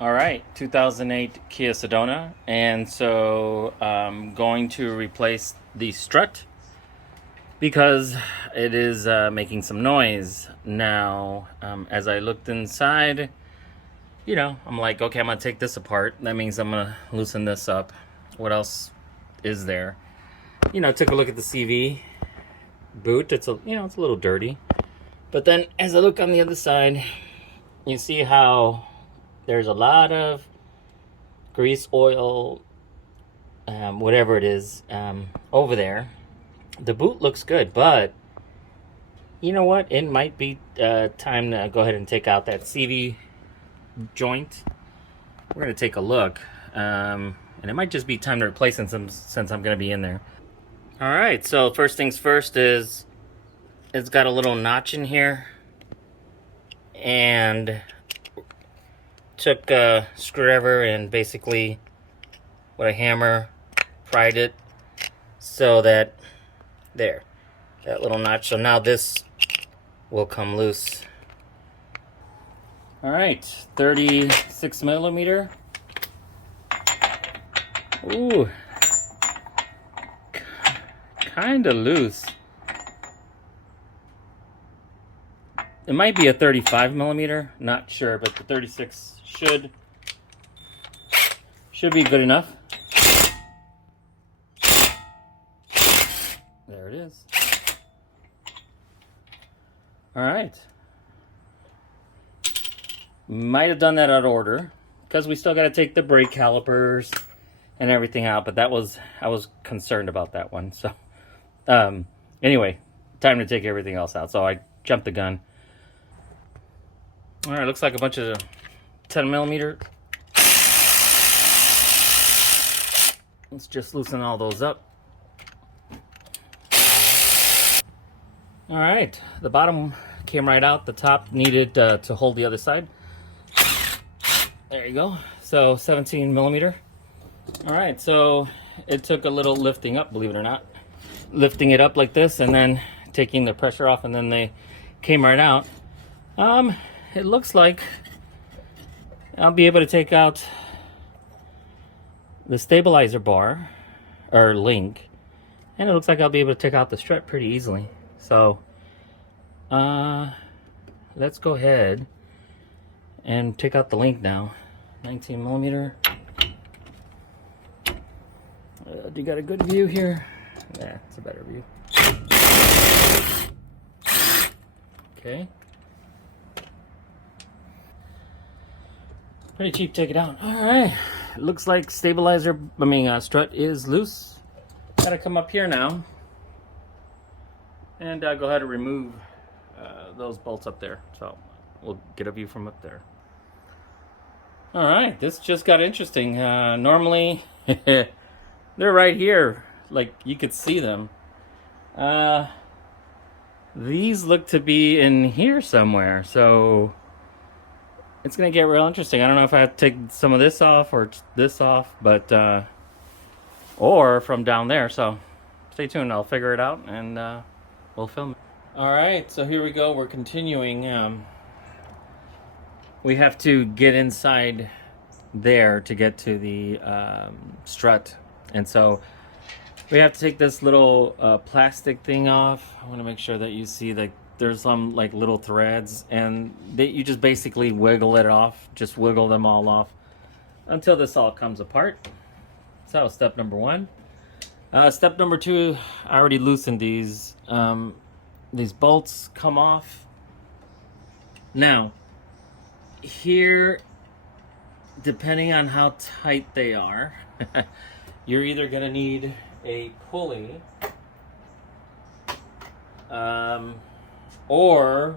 All right, 2008 Kia Sedona, and so I'm going to replace the strut because it is making some noise now. As I looked inside, I'm like, okay, I'm gonna take this apart. That means I'm gonna loosen this up. What else is there? Took a look at the CV boot. It's a little dirty, but then as I look on the other side, you see how there's a lot of grease, oil, whatever it is, over there. The boot looks good, but you know what? It might be time to go ahead and take out that CV joint. We're going to take a look, and it might just be time to replace it since I'm going to be in there. All right, so first things first is it's got a little notch in here, and took a screwdriver and basically with a hammer pried it so that that little notch. So now this will come loose. All right, 36 millimeter. Ooh, kind of loose. It might be a 35 millimeter, not sure, but the 36 should be good enough. There it is. All right. Might have done that out of order because we still got to take the brake calipers and everything out, but I was concerned about that one. So anyway, time to take everything else out. So I jumped the gun. All right, looks like a bunch of 10 millimeter. Let's just loosen all those up. All right, the bottom came right out. The top needed to hold the other side. There you go. So 17 millimeter. All right, so it took a little lifting up, believe it or not. Lifting it up like this and then taking the pressure off, and then they came right out. It looks like I'll be able to take out the stabilizer bar or link, and it looks like I'll be able to take out the strut pretty easily. So let's go ahead and take out the link now. 19 millimeter. Do you got a good view here? Yeah, it's a better view. Okay. Pretty cheap, take it out. All right, it looks like strut is loose. Gotta come up here now and go ahead and remove those bolts up there. So we'll get a view from up there. All right, this just got interesting. Normally they're right here, like you could see them. These look to be in here somewhere, so it's gonna get real interesting. I don't know if I have to take some of this off or this off, but or from down there. So stay tuned. I'll figure it out and we'll film it. All right, so here we go. We're continuing. We have to get inside there to get to the strut, and so we have to take this little plastic thing off. I want to make sure that you see that there's some like little threads, and you just basically wiggle it off. Just wiggle them all off until this all comes apart. So step number one. Step number two, I already loosened these. These bolts come off. Now, here, depending on how tight they are, you're either going to need a pulley or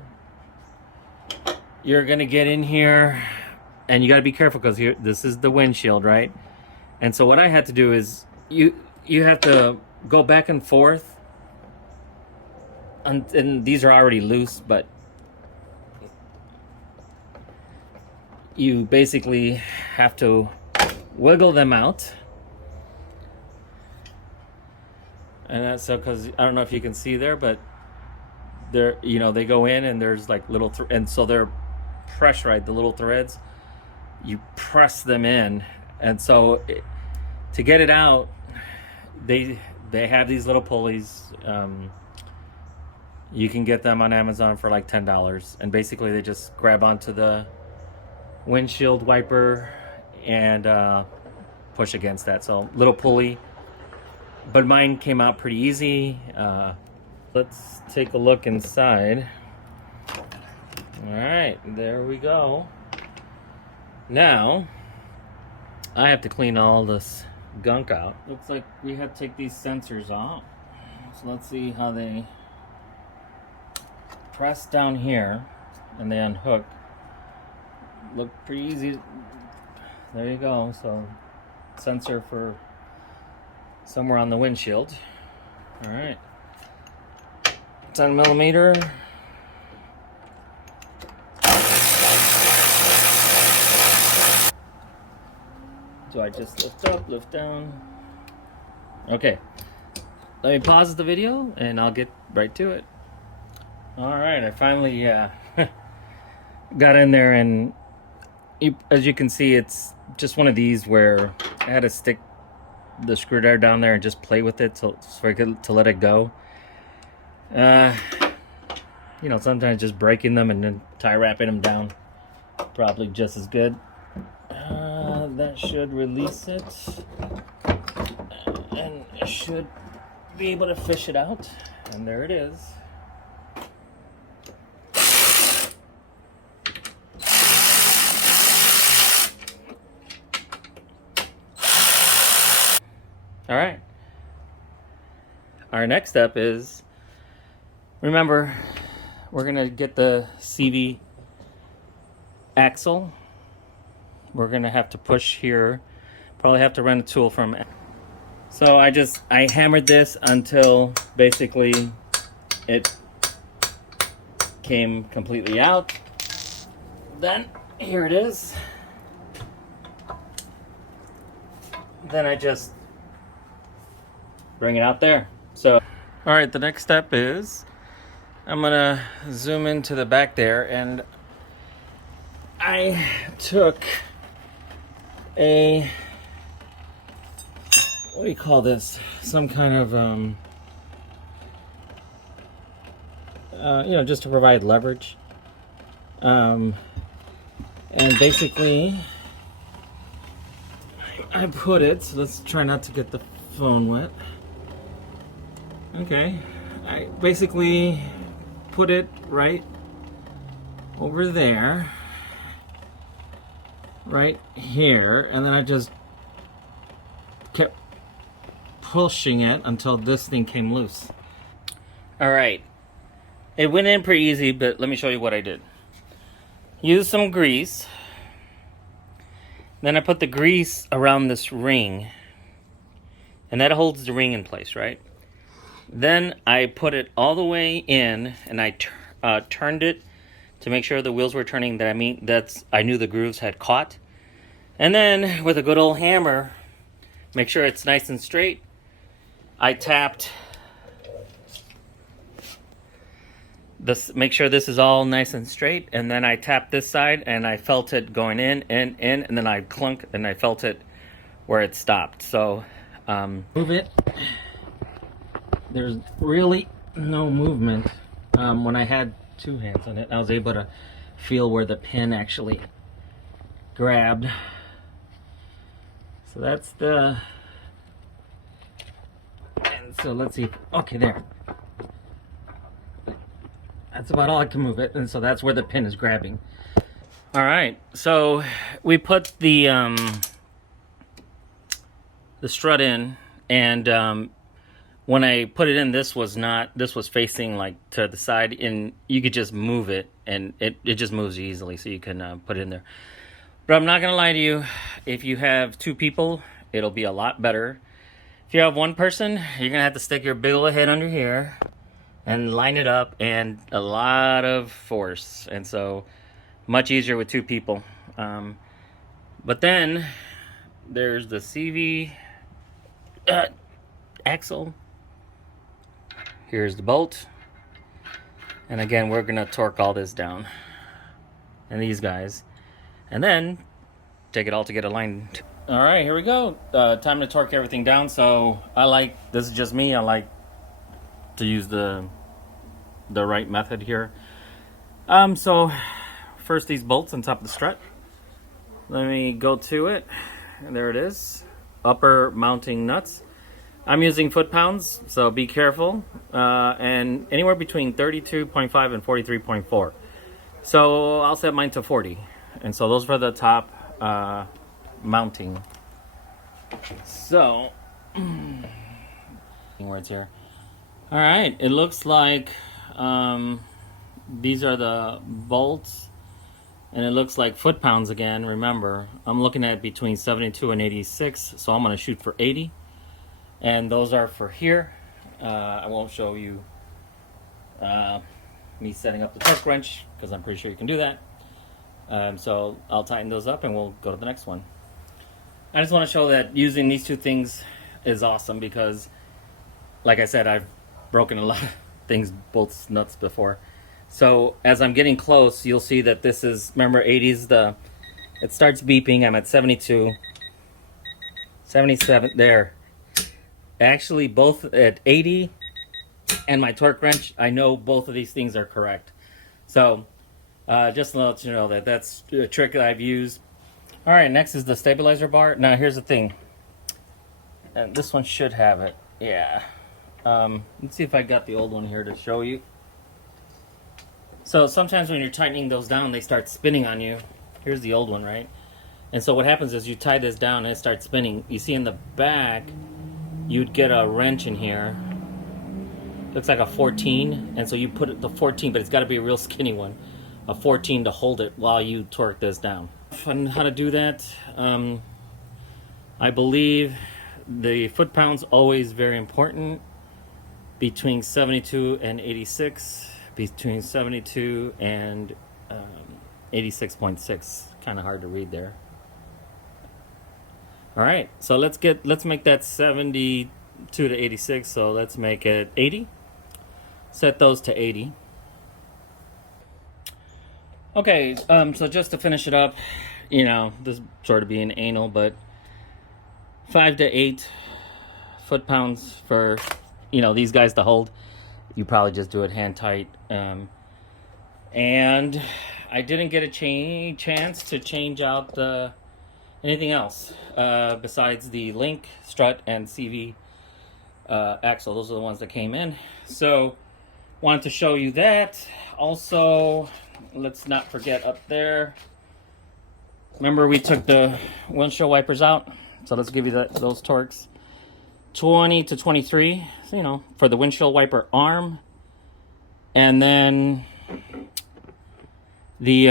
you're gonna get in here, and you got to be careful because here, this is the windshield, right? And so what I had to do is you have to go back and forth, and these are already loose, but you basically have to wiggle them out. And that's so, because I don't know if you can see there, but they're, they go in and there's like little and so they're pressurized, the little threads. you press them in, and so to get it out, they have these little pulleys. You can get them on Amazon for like $10, and basically they just grab onto the windshield wiper and push against that. So little pulley, but mine came out pretty easy. Let's take a look inside. All right, there we go. Now I have to clean all this gunk out. Looks like we have to take these sensors off. So let's see how they press down here and they unhook. Look pretty easy. There you go. So sensor for somewhere on the windshield. All right, 10 millimeter. Do I just lift up, lift down? Okay, let me pause the video and I'll get right to it. All right, I finally got in there, and as you can see, it's just one of these where I had to stick the screwdriver down there and just play with it so I could let it go. You know, sometimes just breaking them and then tie wrapping them down, probably just as good. That should release it, and I should be able to fish it out, and there it is. All right, our next step is, remember, we're gonna get the CV axle. We're gonna have to push here. Probably have to rent a tool from. So I hammered this until basically it came completely out. Then here it is. Then I just bring it out there. So, all right, the next step is I'm gonna zoom into the back there, and I took a, what do you call this? Some kind of, you know, just to provide leverage. And basically, I put it, so let's try not to get the phone wet. Okay, I basically put it right over there, right here, and then I just kept pushing it until this thing came loose. All right, it went in pretty easy, but let me show you what I did. Use some grease. Then I put the grease around this ring, and that holds the ring in place, right? Then I put it all the way in, and I turned it to make sure the wheels were turning. That I knew the grooves had caught. And then with a good old hammer, make sure it's nice and straight. I tapped this, make sure this is all nice and straight, and then I tapped this side, and I felt it going in, and then I clunk, and I felt it where it stopped. So move it. There's really no movement. When I had two hands on it, I was able to feel where the pin actually grabbed. So that's the, and so let's see. Okay, there. That's about all I can move it, and so that's where the pin is grabbing. All right, so we put the strut in, and when I put it in, this was facing like to the side, and you could just move it, and it just moves easily, so you can put it in there. But I'm not gonna lie to you, if you have two people, it'll be a lot better. If you have one person, you're gonna have to stick your big old head under here and line it up, and a lot of force, and so much easier with two people. But then there's the CV axle. Here's the bolt, and again we're gonna torque all this down, and these guys, and then take it all to get aligned. All right, here we go. Time to torque everything down. So this is just me, I like to use the right method here. So first these bolts on top of the strut. Let me go to it. There it is. Upper mounting nuts. I'm using foot-pounds, so be careful. And anywhere between 32.5 and 43.4. So I'll set mine to 40. And so those for the top mounting. So, words here. All right, it looks like these are the bolts, and it looks like foot-pounds again. Remember, I'm looking at between 72 and 86, so I'm going to shoot for 80. And those are for here. I won't show you me setting up the torque wrench because I'm pretty sure you can do that. So I'll tighten those up and we'll go to the next one. I just want to show that using these two things is awesome because, like I said, I've broken a lot of things, bolts, nuts before. So as I'm getting close, you'll see that this is, remember 80s, it starts beeping. I'm at 72, 77, there. Actually, both at 80 and my torque wrench, I know both of these things are correct. So just to let you know that that's a trick that I've used. All right, next is the stabilizer bar. Now here's the thing, and this one should have it. Yeah. Let's see if I got the old one here to show you. So sometimes when you're tightening those down, they start spinning on you. Here's the old one, right? And so what happens is you tie this down and it starts spinning. You see in the back, you'd get a wrench in here. Looks like a 14, and so you put the 14, but it's got to be a real skinny one. A 14 to hold it while you torque this down. And how to do that, I believe the foot-pounds always very important. Between 72 and 86, between 72 and 86.6. Kind of hard to read there. All right, so let's make that 72 to 86. So let's make it 80. Set those to 80. Okay, so just to finish it up, you know, this sort of being anal, but 5 to 8 foot-pounds for, you know, these guys to hold. You probably just do it hand tight. And I didn't get a chance to change out anything else besides the Link, Strut, and CV Axel. Those are the ones that came in. So wanted to show you that. Also, let's not forget up there, remember we took the windshield wipers out, so let's give you those torques. 20 to 23, so, you know, for the windshield wiper arm, and then the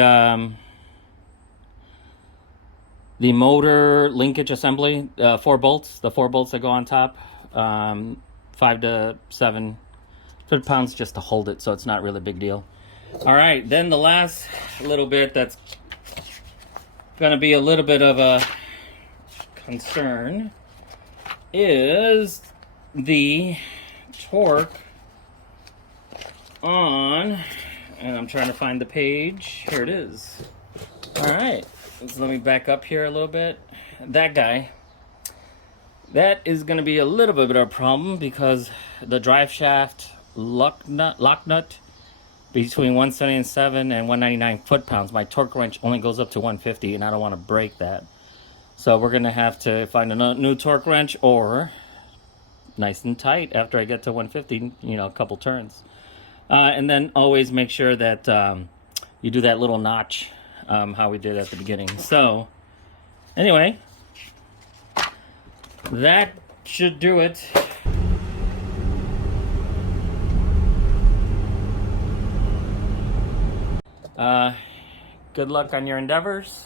motor linkage assembly, 4 bolts, the 4 bolts that go on top, 5 to 7 foot-pounds just to hold it, so it's not really a big deal. All right, then the last little bit that's going to be a little bit of a concern is the torque on, and I'm trying to find the page. Here it is. All right, so let me back up here a little bit. That guy, that is going to be a little bit of a problem because the drive shaft lock nut between 177 and 199 foot-pounds. My torque wrench only goes up to 150, and I don't want to break that. So we're going to have to find a new torque wrench, or nice and tight after I get to 150, you know, a couple turns. And then always make sure that you do that little notch, how we did at the beginning. So anyway, that should do it. Good luck on your endeavors.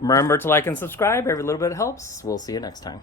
Remember to like and subscribe. Every little bit helps. We'll see you next time.